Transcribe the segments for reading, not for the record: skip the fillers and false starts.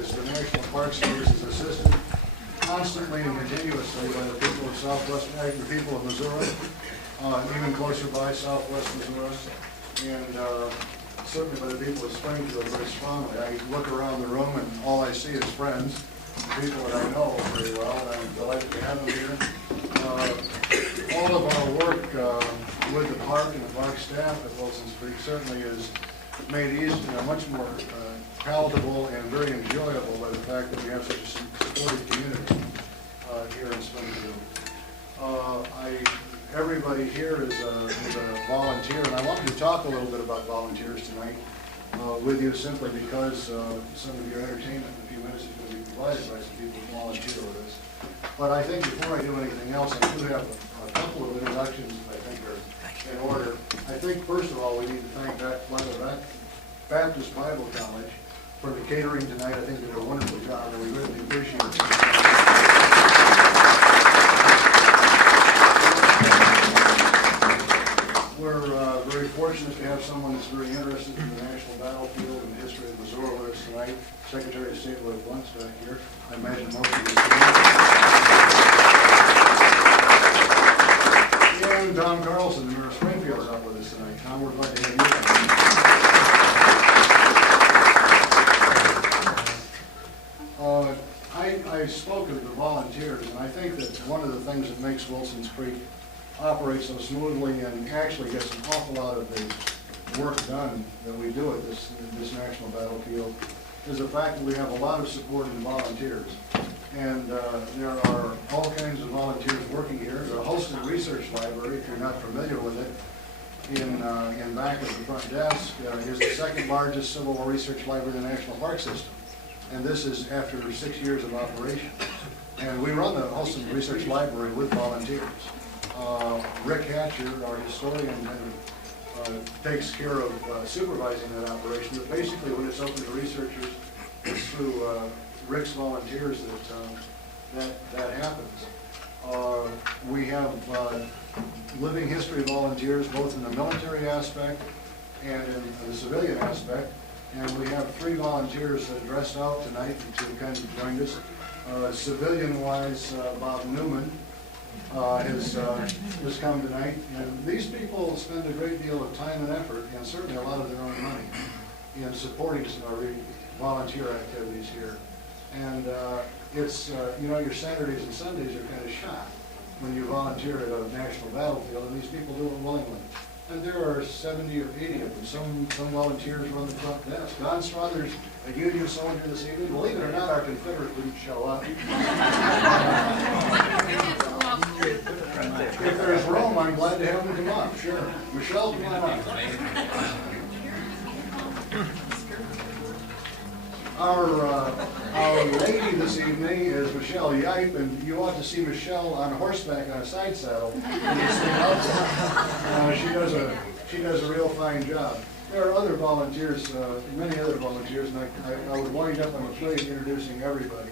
is the National Park Service is assisted constantly and continuously by the people of Southwest, the people of Missouri, even closer by Southwest Missouri, and certainly by the people of Springfield very strongly. I look around the room and all I see is friends, people that I know very well, and I'm delighted to have them here. All of our work with the park and the park staff at Wilson's Creek certainly is made easy, much more palatable and very enjoyable by the fact that we have such a supportive community here in Springfield. Everybody here is a volunteer, and I wanted to talk a little bit about volunteers tonight with you simply because some of your entertainment in a few minutes is going to be provided by some people who volunteer with us. But I think before I do anything else, I do have a couple of introductions that I think are in order. I think first of all we need to thank Baptist Bible College for the catering tonight. I think they did a wonderful job, and we really appreciate it. We're very fortunate to have someone that's very interested in the national battlefield and the history of Missouri with us tonight, Secretary of State Lloyd Blunt's back here. I imagine most of you see him. And Tom Carlson, the Mayor of Springfield, is up with us tonight. Tom, we're glad to have you. I spoke of the volunteers, and I think that one of the things that makes Wilson's Creek operate so smoothly and actually gets an awful lot of the work done that we do at this national battlefield is the fact that we have a lot of support in volunteers. And there are all kinds of volunteers working here. The Holston Research Library, if you're not familiar with it, in back of the front desk, is the second largest civil war research library in the National Park System. And this is after 6 years of operation. And we run the Holston Research Library with volunteers. Rick Hatcher, our historian, takes care of supervising that operation. But basically, when it's open to researchers, it's through Rick's volunteers that happens. We have living history volunteers, both in the military aspect and in the civilian aspect. And we have 3 volunteers that dressed out tonight to kind of join us. Civilian-wise, Bob Newman has come tonight. And these people spend a great deal of time and effort, and certainly a lot of their own money, in supporting volunteer activities here. And it's, your Saturdays and Sundays are kind of shot when you volunteer at a national battlefield, and these people do it willingly. And there are 70 or 80 of them. Some volunteers run the front desk. Don Strother's a Union soldier this evening. Believe it or not, our Confederate didn't show up. If there's room, I'm glad to have them come up. Sure. Michelle, come on up. Our lady this evening is Michelle Yipe, and you ought to see Michelle on horseback on a side saddle. She does a real fine job. There are other volunteers, many other volunteers, and I would wind up, I'm afraid, introducing everybody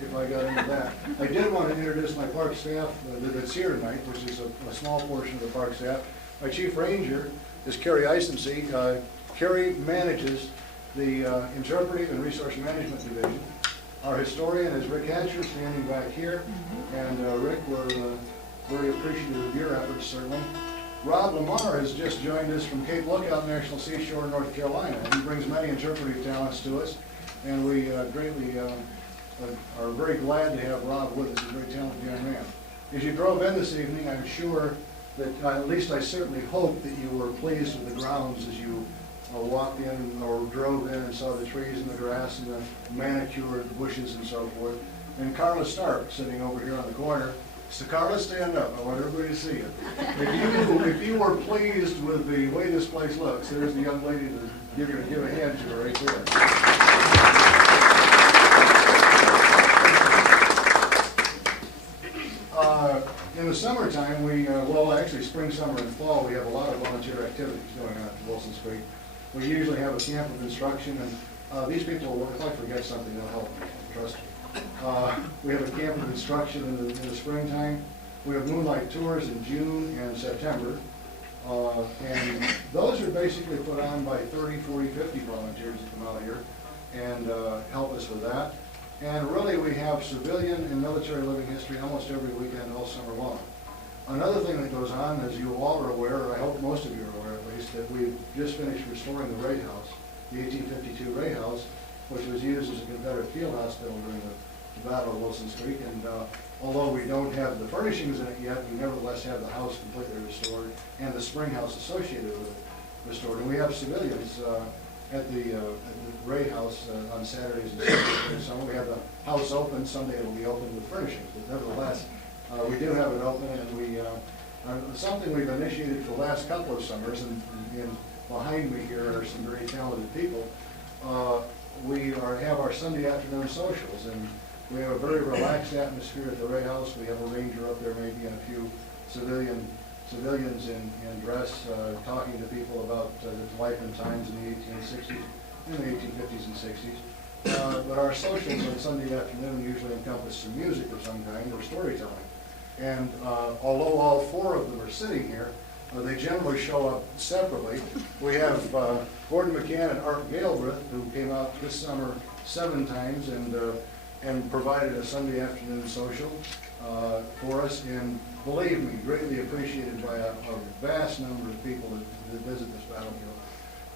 if I got into that. I did want to introduce my park staff that's here tonight, which is a small portion of the park staff. My chief ranger is Carrie Eisensee. Carrie manages the Interpretive and Resource Management Division. Our historian is Rick Hatcher, standing back here. And Rick, we're very appreciative of your efforts, certainly. Rob Lamar has just joined us from Cape Lookout National Seashore, North Carolina. He brings many interpretive talents to us, and we greatly are very glad to have Rob with us. He's a very talented young man. As you drove in this evening, I'm sure that, at least I certainly hope that you were pleased with the grounds as you walked in or drove in and saw the trees and the grass and the manicured bushes and so forth. And Carla Stark sitting over here on the corner. So Carla, stand up. I want everybody to see it. If you were pleased with the way this place looks, there's the young lady to give a hand to right there. In the summertime, actually spring, summer, and fall, we have a lot of volunteer activities going on at Wilson's Creek. We usually have a camp of instruction, and these people, if I forget something, they'll help me, trust me. We have a camp of instruction in the springtime. We have moonlight tours in June and September. And those are basically put on by 30, 40, 50 volunteers that come out here. and help us with that. And really, we have civilian and military living history almost every weekend all summer long. Another thing that goes on, as you all are aware, or I hope most of you are aware at least, that we've just finished restoring the Ray House, the 1852 Ray House, which was used as a Confederate field hospital during the Battle of Wilson's Creek. And although we don't have the furnishings in it yet, we nevertheless have the house completely restored and the spring house associated with it restored. And we have civilians at the Ray House on Saturdays and Sundays. So we have the house open. Someday it will be open with furnishings, but nevertheless, we do have it open, and we something we've initiated for the last couple of summers, and behind me here are some very talented people. We have our Sunday afternoon socials, and we have a very relaxed atmosphere at the Ray House. We have a ranger up there, maybe, and a few civilians in dress, talking to people about the life and times in the 1860s, in the 1850s and 60s. But our socials on Sunday afternoon usually encompass some music of some kind or storytelling. And although all four of them are sitting here, they generally show up separately. We have Gordon McCann and Art Galbraith, who came out this summer 7 times and provided a Sunday afternoon social for us. And believe me, greatly appreciated by a vast number of people that visit this battlefield.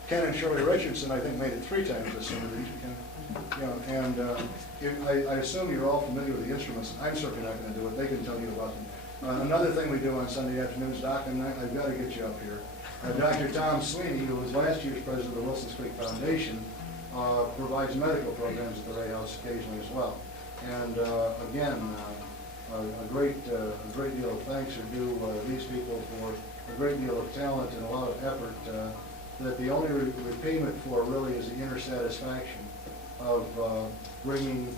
Ken and Shirley Richardson, I think, made it 3 times this summer, didn't you, Ken? Yeah, and I assume you're all familiar with the instruments. I'm certainly not going to do it. They can tell you about them. Another thing we do on Sunday afternoons, Doc, and I've got to get you up here. Dr. Tom Sweeney, who was last year's president of the Wilson's Creek Foundation, provides medical programs at the Ray House occasionally as well. And again, a great deal of thanks are due these people for a great deal of talent and a lot of effort that the only repayment for really is the inner satisfaction of bringing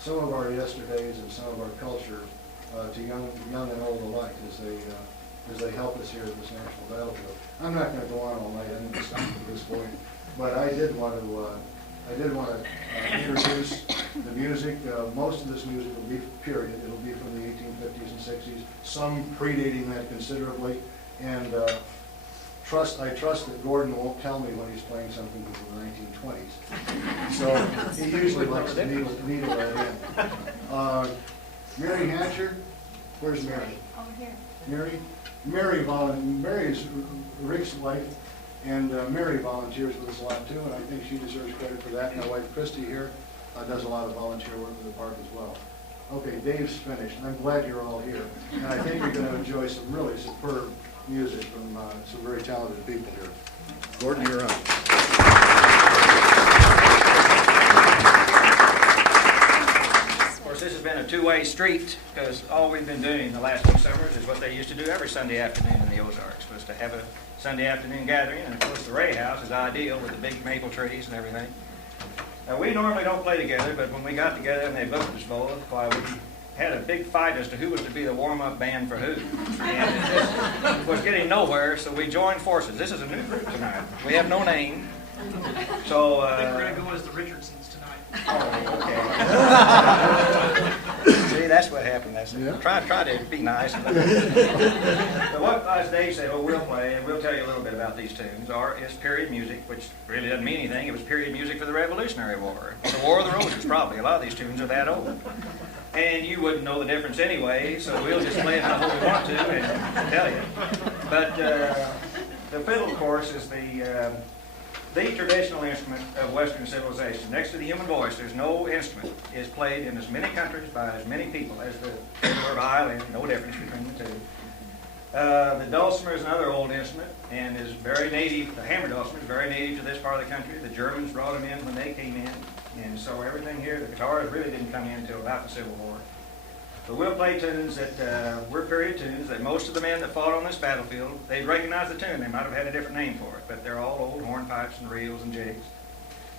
some of our yesterdays and some of our culture to young and old alike as they help us here at this national battlefield. I'm not going to go on all night. I'm going to stop at this point, but I did want to introduce the music. Most of this music will be period. It'll be from the 1850s and 60s. Some predating that considerably, and I trust that Gordon won't tell me when he's playing something from the 1920s. So he usually likes to needle that in. Mary Hatcher, where's Mary? Over here. Mary is Rick's wife, and Mary volunteers with us a lot too, and I think she deserves credit for that. My wife Christy here does a lot of volunteer work with the park as well. Okay, Dave's finished. I'm glad you're all here, and I think you're going to enjoy some really superb music from some very talented people here. Gordon, you're up. Of course, this has been a two-way street, because all we've been doing the last 2 summers is what they used to do every Sunday afternoon in the Ozarks, was to have a Sunday afternoon gathering. And of course, the Ray House is ideal with the big maple trees and everything. Now, we normally don't play together, but when we got together and they booked us both, why, we had a big fight as to who was to be the warm-up band for who. And it just was getting nowhere, so we joined forces. This is a new group tonight. We have no name. So I think we're going to go as the Richardsons tonight. Oh, okay. See, that's what happened. That's yeah. Try to be nice. But what, as Dave said, what we'll play, and we'll tell you a little bit about these tunes, is period music, which really doesn't mean anything. It was period music for the Revolutionary War, or the War of the Roses, probably. A lot of these tunes are that old. And you wouldn't know the difference anyway, so we'll just play it how we want to and tell you. But the fiddle, of course, is the traditional instrument of Western civilization. Next to the human voice, there's no instrument is played in as many countries by as many people as the fiddle or violin. No difference between the two. The dulcimer is another old instrument and is very native. The hammer dulcimer is very native to this part of the country. The Germans brought them in when they came in. And so everything here, the guitars really didn't come in until about the Civil War. But we'll play tunes that were period tunes that most of the men that fought on this battlefield, they'd recognize the tune. They might have had a different name for it, but they're all old hornpipes and reels and jigs.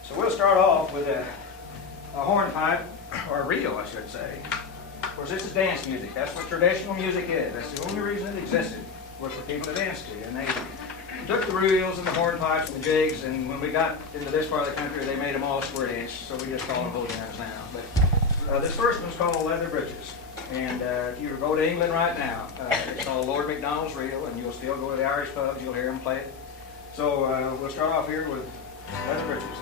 So we'll start off with a hornpipe, or a reel, I should say. Of course, this is dance music. That's what traditional music is. That's the only reason it existed, was for people to dance to. And they took the reels and the hornpipes and the jigs, and when we got into this part of the country, they made them all square inch, so we just call them bowdans now. But this first one's called Leather Breeches. And if you go to England right now, it's called Lord Macdonald's Reel, and you'll still go to the Irish pubs, you'll hear them play it. So we'll start off here with Leather Breeches.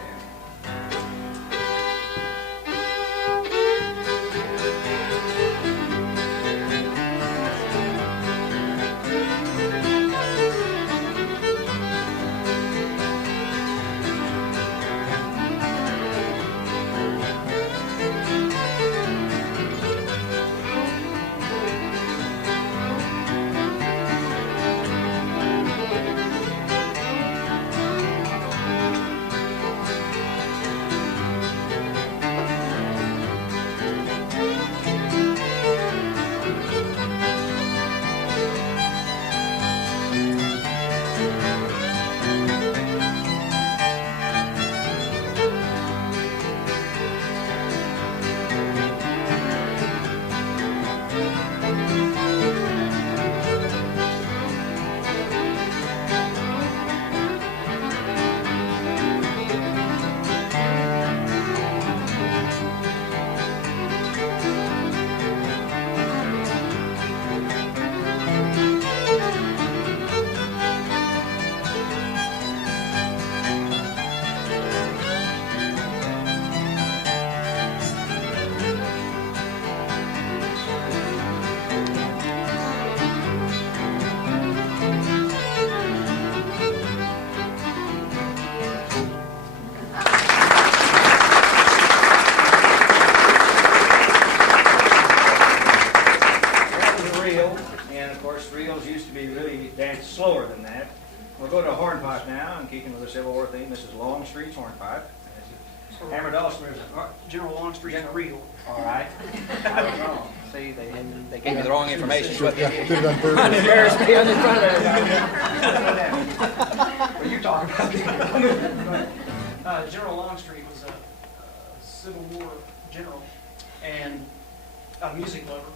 course, reels used to be really danced slower than that. We'll go to a hornpipe now, and keeping with the Civil War theme, this is Longstreet's hornpipe. Hammer Dulcimer's General Longstreet's a reel. all right. I was wrong. See, they gave me the wrong information. Put it on purpose. Unembarrassed me in front of everybody. Well, you talk about it. General Longstreet was a Civil War general and a music lover.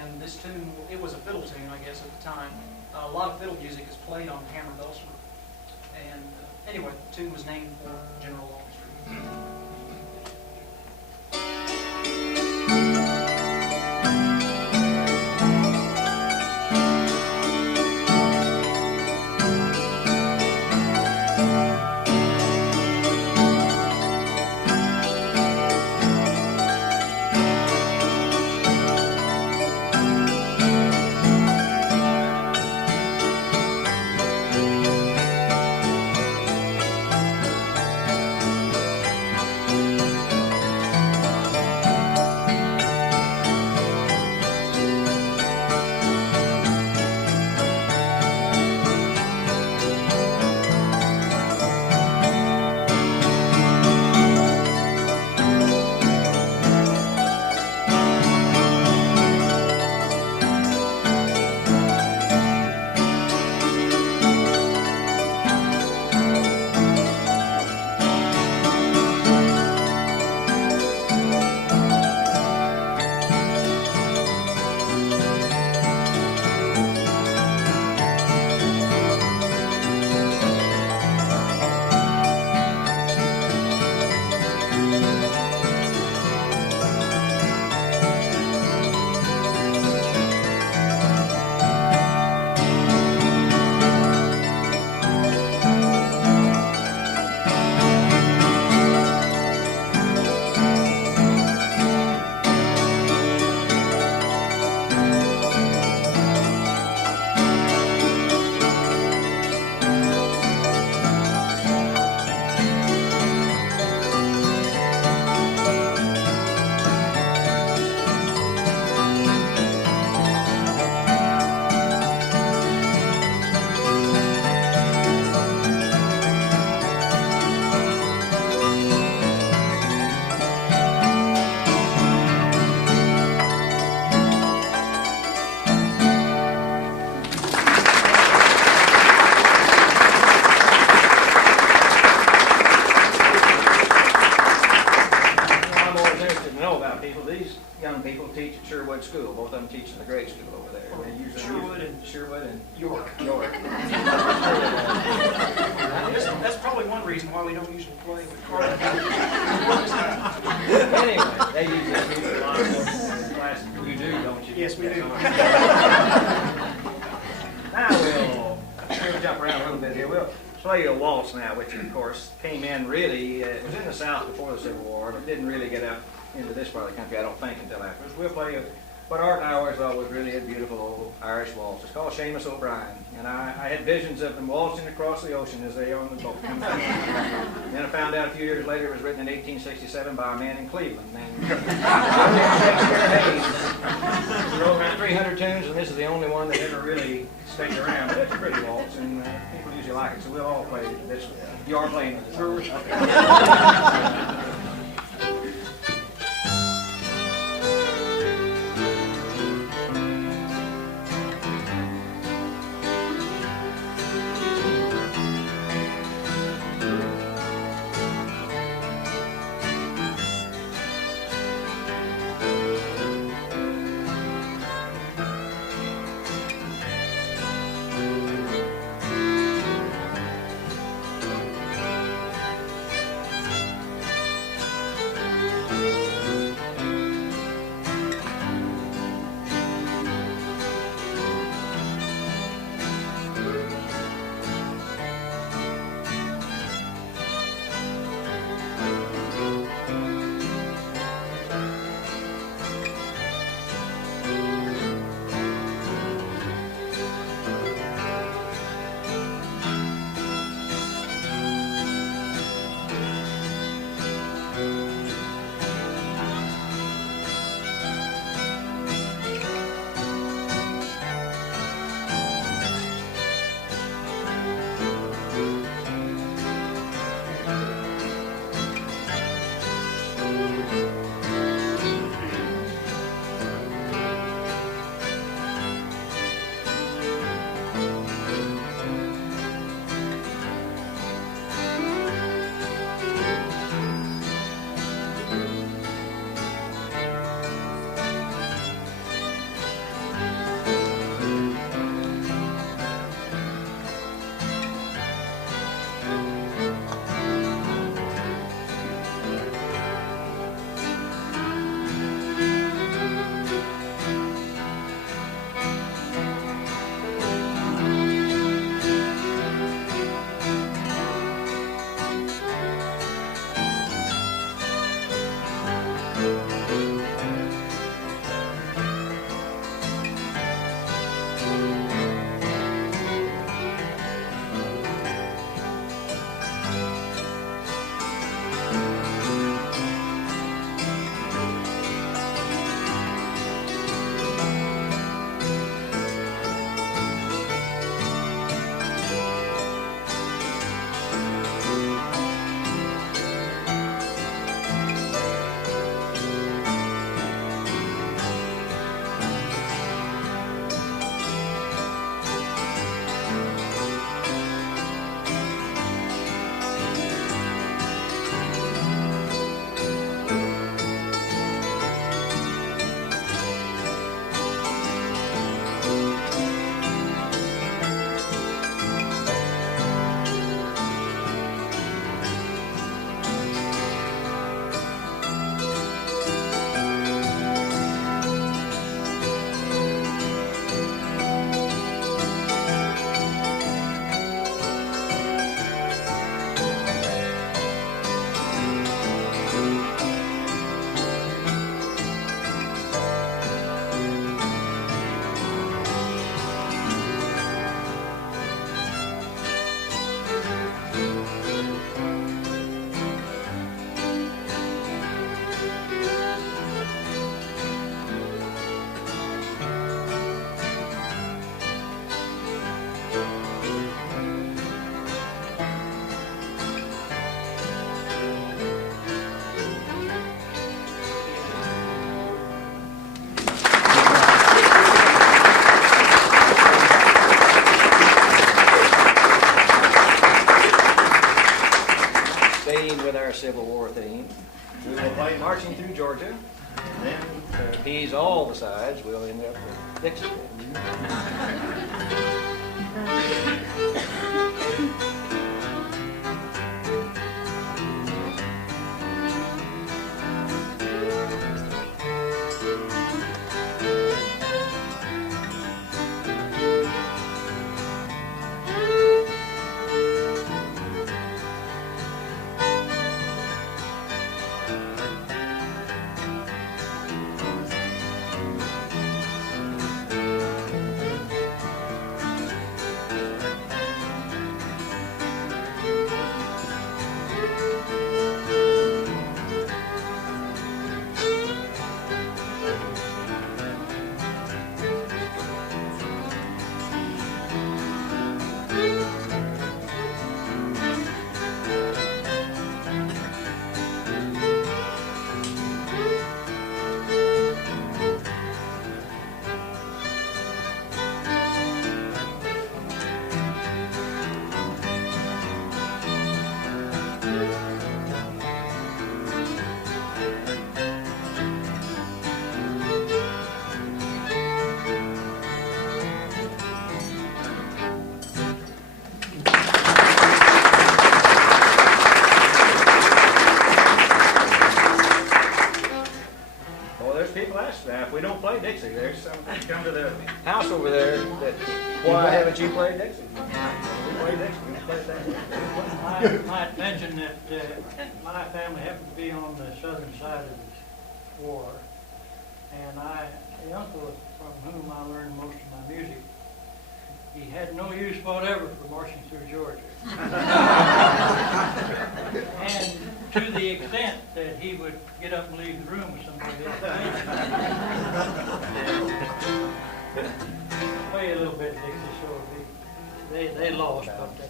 And this tune, it was a fiddle tune, I guess, at the time. A lot of fiddle music is played on hammer dulcimer. And anyway, the tune was named for General Longstreet. School. Both of them teach in the grade school over there. They usually Sherwood and York. York. That's probably one reason why we don't usually play with Carter. Anyway, they usually teach a lot more classes. You do, don't you? Yes, we do. Now we'll jump around a little bit here. We'll play a waltz now, which of course came in really, it was in the South before the Civil War, and it didn't really get up into this part of the country, I don't think, until afterwards. We'll play what Art and I always thought was really a beautiful old Irish waltz. It's called Seamus O'Brien, and I had visions of them waltzing across the ocean as they are on the boat. Then I found out a few years later it was written in 1867 by a man in Cleveland named Hayes. He wrote around 300 tunes, and this is the only one that ever really stayed around. But it's a pretty waltz, and people usually like it, so we'll all play this. You are playing with it. Okay. Georgia. And then to appease all the sides, we'll end up with Dixie. If we don't play Dixie, there's some come to the house over there that, why haven't you played Dixie? We play Dixie, we play that. I might mention that my family happened to be on the southern side of the war, and the uncle from whom I learned most of my music, he had no use whatever for marching through Georgia. And to the extent that he would get up and leave the room with somebody else. Play a little bit, Dixie, so they lost up there.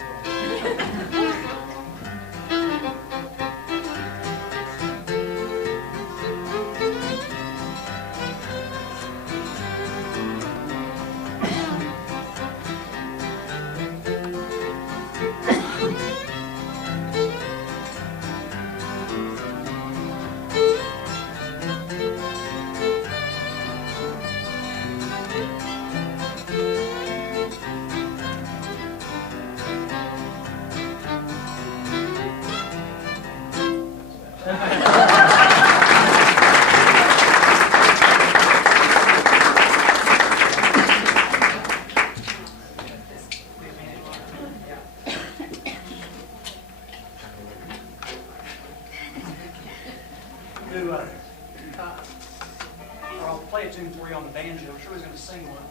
I'll play a tune for you on the banjo. Shirley's going to sing one.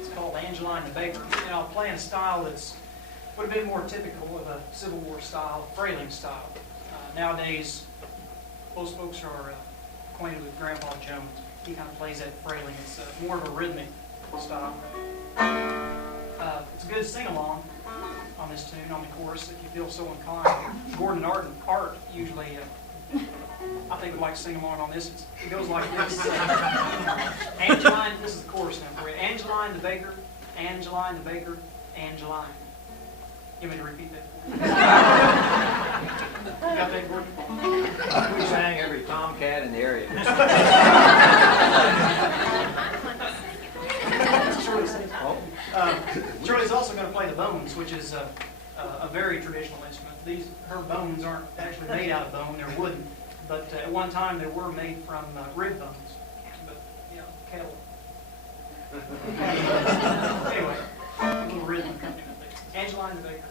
It's called Angeline the Baker. And I'll play in a style that's a bit more typical of a Civil War style, frailing style. Nowadays, most folks are acquainted with Grandpa Jones. He kind of plays that frailing. It's more of a rhythmic style. It's a good sing-along on this tune, on the chorus, if you feel so inclined. Gordon Art usually, I think, would like to sing along on this. It goes like this. Angeline, this is the chorus now for you. Angeline the Baker, Angeline the Baker, Angeline. You want me to repeat that? You got that, Gordon? We sang every tomcat in the area. Shirley's also going to play the bones, which is a very traditional instrument. Her bones aren't actually made out of bone; they're wooden. But at one time, they were made from rib bones. But cattle. Anyway, a little rhythm accompaniment. Angeline the Baker.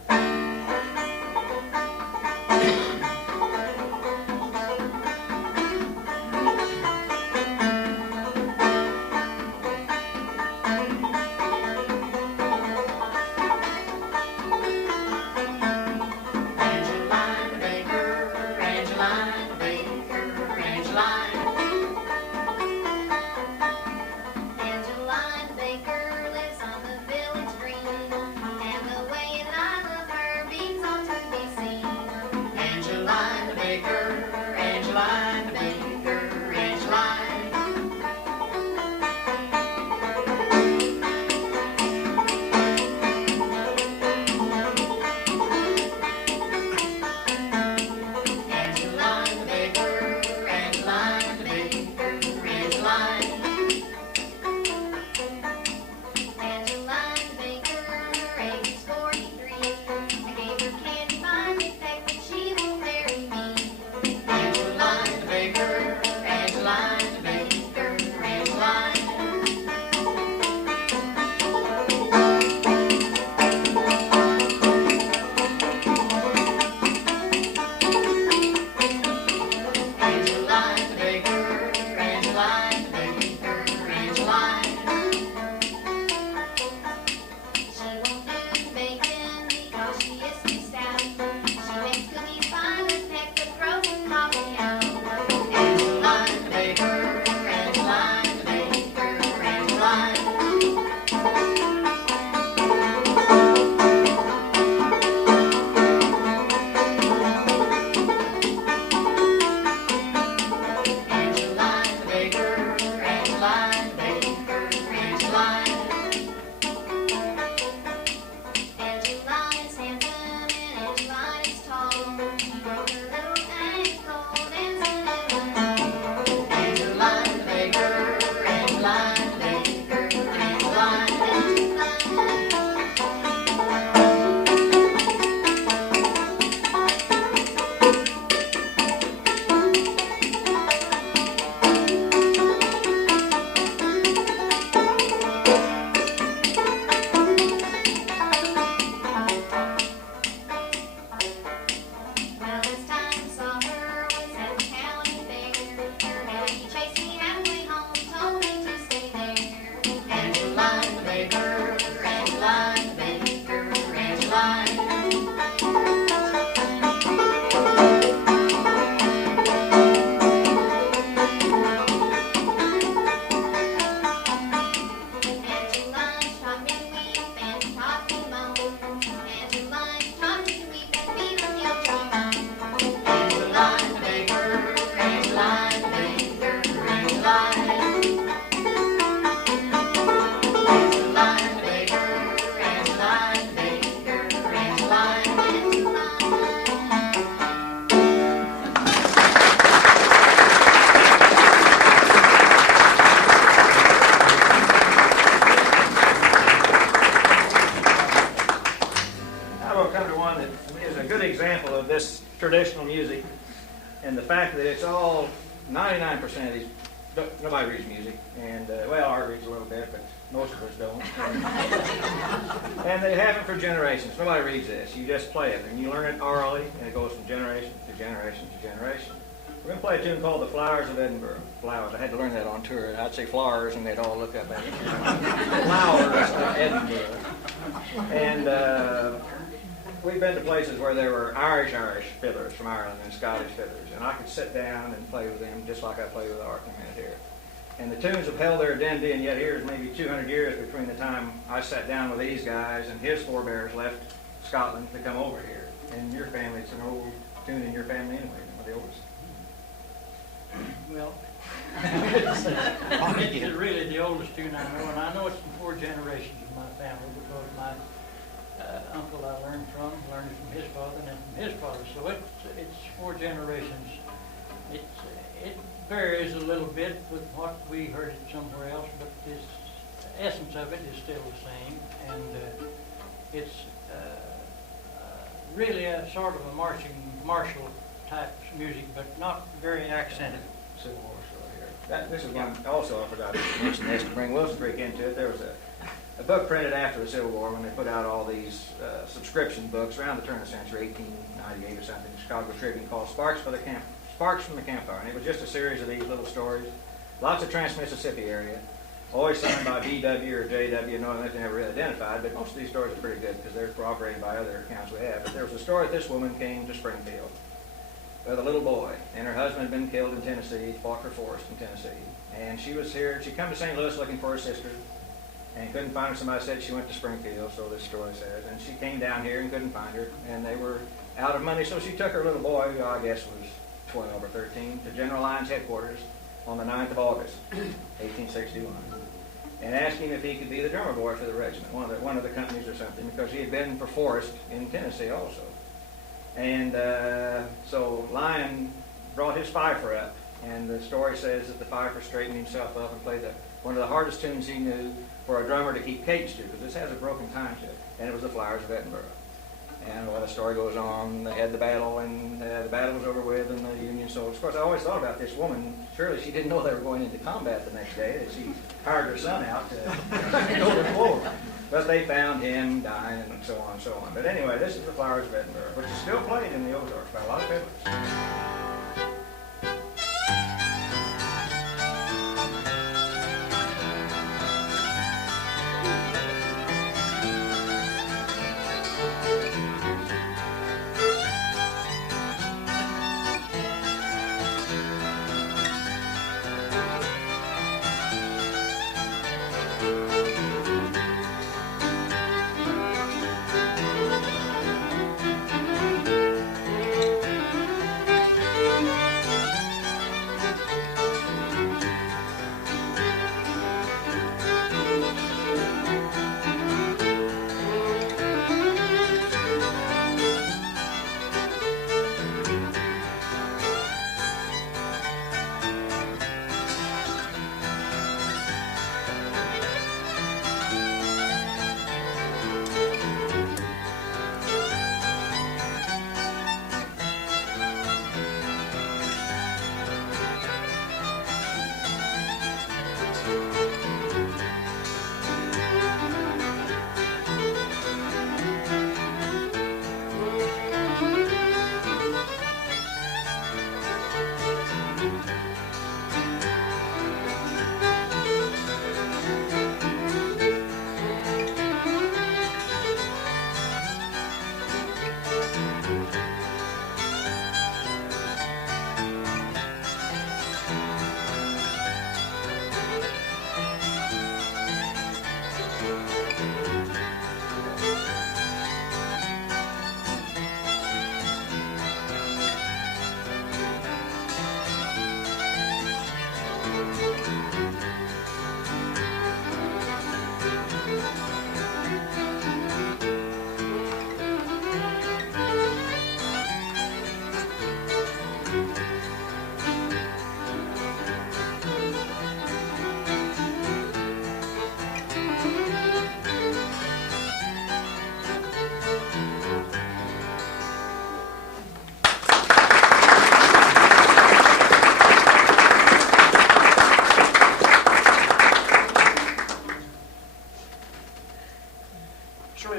Baker. example of this traditional music and the fact that it's all 99% of these, nobody reads music, and well, Art reads a little bit, but most of us don't. And they haven't for generations. Nobody reads this. You just play it, and you learn it orally, and it goes from generation to generation to generation. We're going to play a tune called The Flowers of Edinburgh. Flowers. I had to learn that on tour. I'd say flowers, and they'd all look up at me. Flowers of Edinburgh. And we've been to places where there were Irish fiddlers from Ireland and Scottish fiddlers, and I could sit down and play with them just like I play with Art in a minute here. And the tunes have held their identity, and yet here's maybe 200 years between the time I sat down with these guys and his forebears left Scotland to come over here. In your family, it's an old tune in your family anyway, one of the oldest. Well, it's really the oldest tune I know, and I know it's from 4 generations of my family because my uncle I learned it from his father, and then from his father. So it's 4 generations. It varies a little bit with what we heard it somewhere else, but the essence of it is still the same, and it's really a sort of a martial type music, but not very accented. Civil War story here. This is one also I forgot to mention this to bring Wilson Creek into it. There was a book printed after the Civil War when they put out all these subscription books around the turn of the century, 1898 or something, Chicago Tribune, called Sparks from the Campfire. And it was just a series of these little stories, lots of Trans-Mississippi area, always signed by B.W. or J.W., knowing that they never really identified, but most of these stories are pretty good because they're corroborated by other accounts we have. But there was a story that this woman came to Springfield with a little boy, and her husband had been killed in Tennessee, fought for Forrest in Tennessee. And she was here, she come to St. Louis looking for her sister, and couldn't find her. Somebody said she went to Springfield, so this story says. And she came down here and couldn't find her, and they were out of money, so she took her little boy, who I guess was 12 or 13, to General Lyon's headquarters on the 9th of August, 1861, and asked him if he could be the drummer boy for the regiment, one of the companies or something, because he had been for Forrest in Tennessee also. And so Lyon brought his fifer up, and the story says that the fifer straightened himself up and played one of the hardest tunes he knew for a drummer to keep caged to, because this has a broken time to it, and it was The Flowers of Edinburgh. And well, the story goes on, they had the battle, and the battle was over with, and the Union soldiers. Of course, I always thought about this woman. Surely she didn't know they were going into combat the next day, that she hired her son out to go to war. But they found him dying, and so on and so on. But anyway, this is The Flowers of Edinburgh, which is still played in the Ozarks by a lot of fiddlers.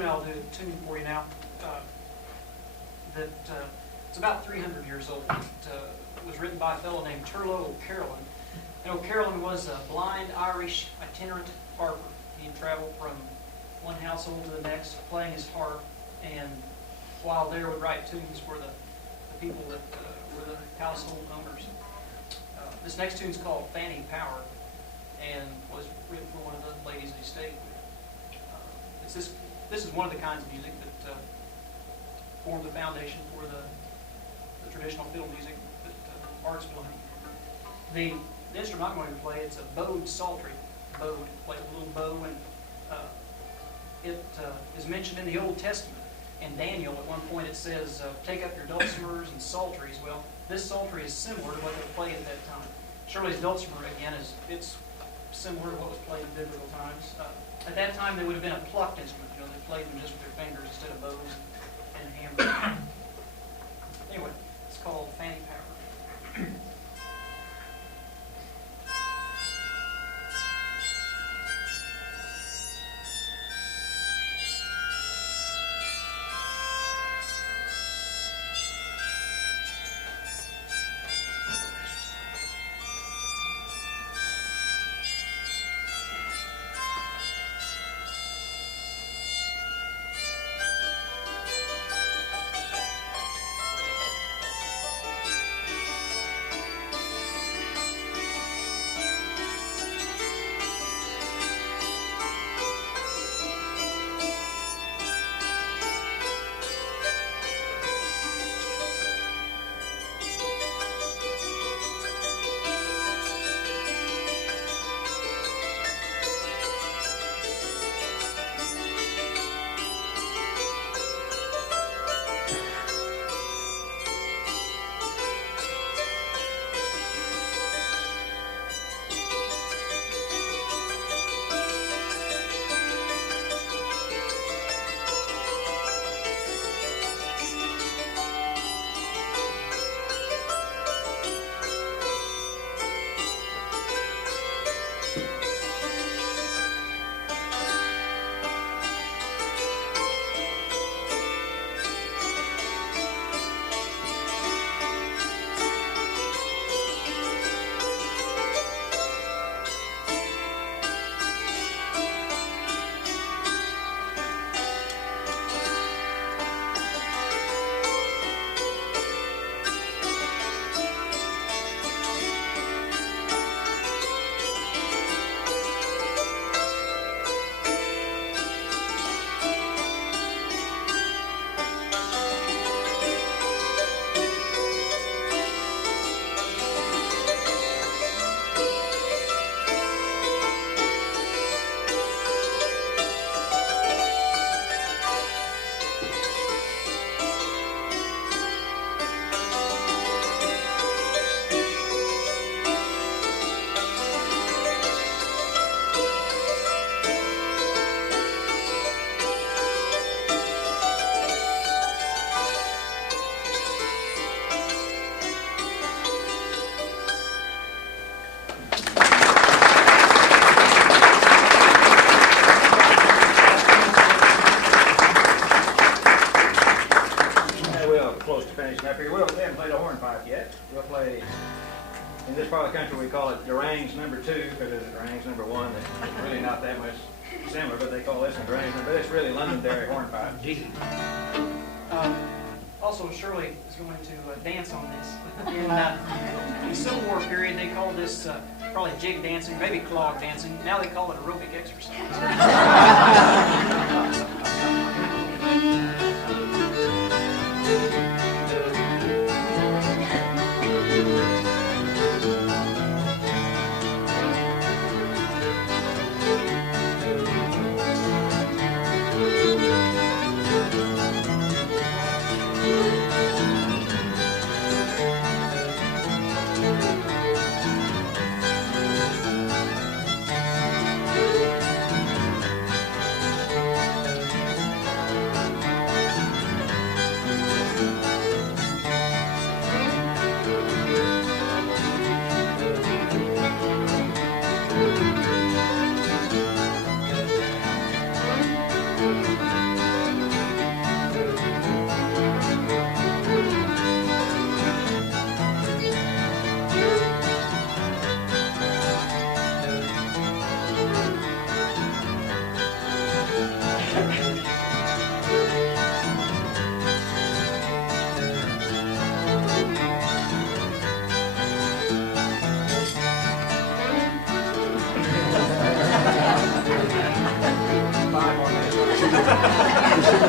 I'll do a tune for you now that it's about 300 years old. It was written by a fellow named Turlo O'Carolan. And O'Carolan was a blind Irish itinerant harper. He traveled from one household to the next, playing his harp, and while there would write tunes for the people that were the household owners. This next tune's called Fanny Power, and was written for one of the ladies he stayed with. This is one of the kinds of music that formed the foundation for the traditional fiddle music that Art's playing. The instrument I'm going to play, it's a bowed psaltery. Bowed, play a little bow, and it is mentioned in the Old Testament. In Daniel, at one point it says, take up your dulcimers and psalteries. Well, this psaltery is similar to what they played at that time. Shirley's dulcimer, again, it's similar to what was played in biblical times. At that time, they would have been a plucked instrument. You know, they played them just with their fingers instead of bows and hammers. Anyway, it's called Fanny Power. In this part of the country, we call it Durangs number 2 because there's a Durangs number 1 that's really not that much similar, but they call this a Durangs number. But it's really Londonderry hornpipe. Also, Shirley is going to dance on this. In the Civil War period, they called this probably jig dancing, maybe clog dancing. Now they call it aerobic exercise.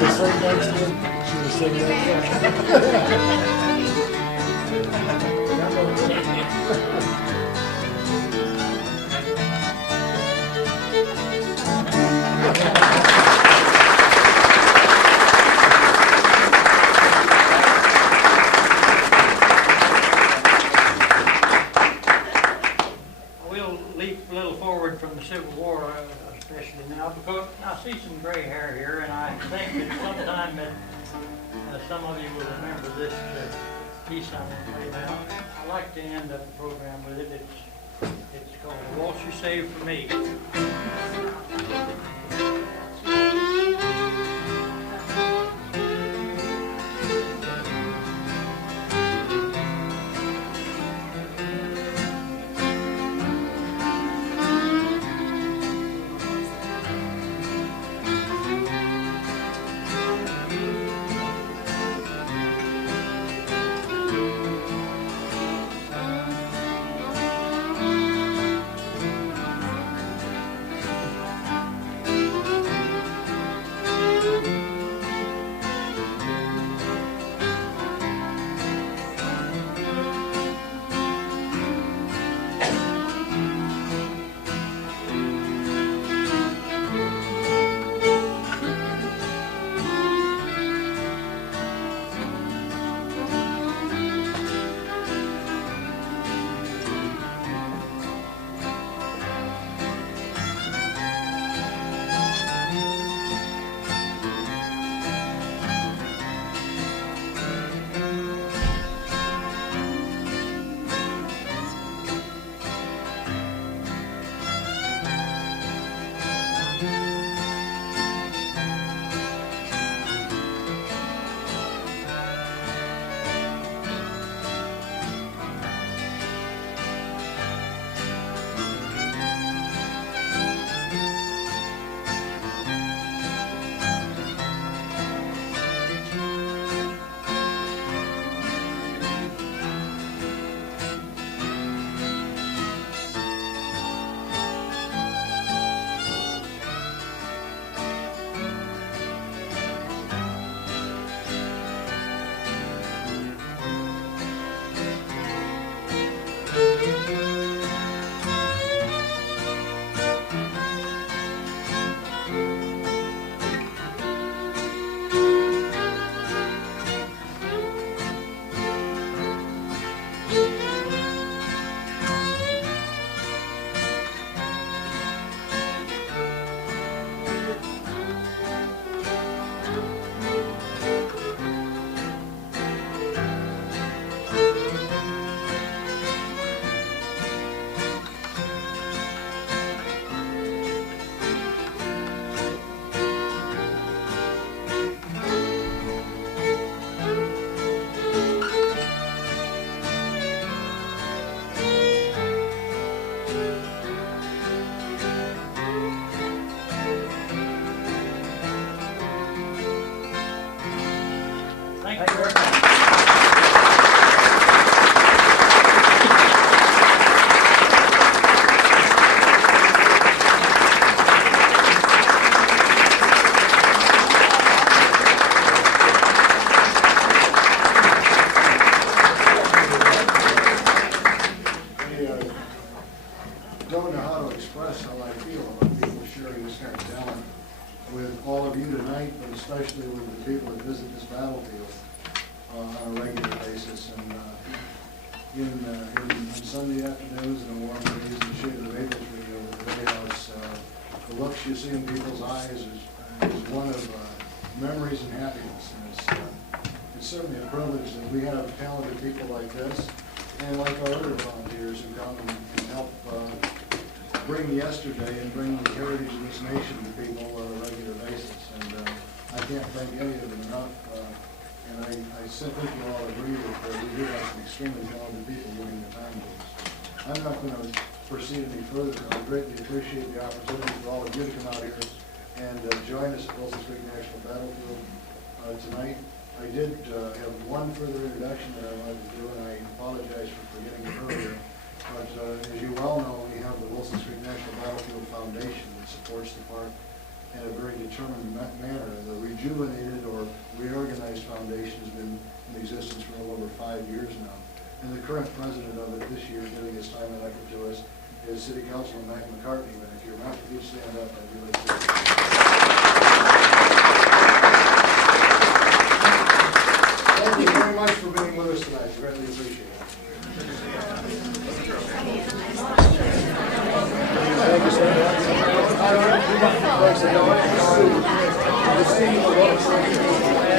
to sing next to him. She was singing that. We'll leap a little forward from the Civil War, especially now, because I see some gray hair here, and I think that sometime that some of you will remember this piece I'm going to play now. I like to end up the program with it. It's called "The Waltz You Saved for Me." don't know how to express how I feel about people sharing this kind of talent with all of you tonight, but especially with the people that visit this battlefield on a regular basis. And in Sunday afternoons and warm days in the shade of the maple tree over the Bay House, the looks you see in people's eyes is one of memories and happiness. And it's certainly a privilege that we have talented people like this, and like our other volunteers who come and help bring yesterday and bring the heritage of this nation to people on a regular basis. And I can't thank any of them enough. And I think you all agree that we do have some extremely talented people giving their time to us. I'm not going to proceed any further. I greatly appreciate the opportunity for all of you to come out here and join us at Wilson Street National Battlefield tonight. I did have one further introduction that I wanted to do, and I apologize for forgetting it earlier. But as you well know, we have the Wilson Street National Battlefield Foundation that supports the park, and a very determined manner. The rejuvenated or reorganized foundation has been in existence for a little over 5 years now. And the current president of it this year, giving his time and effort to us, is City Councilman Mac McCartney. And if you're not, if you stand up, I'd really appreciate it. Thank you very much for being with us tonight. Greatly appreciate it. Thank you, sir. Thanks,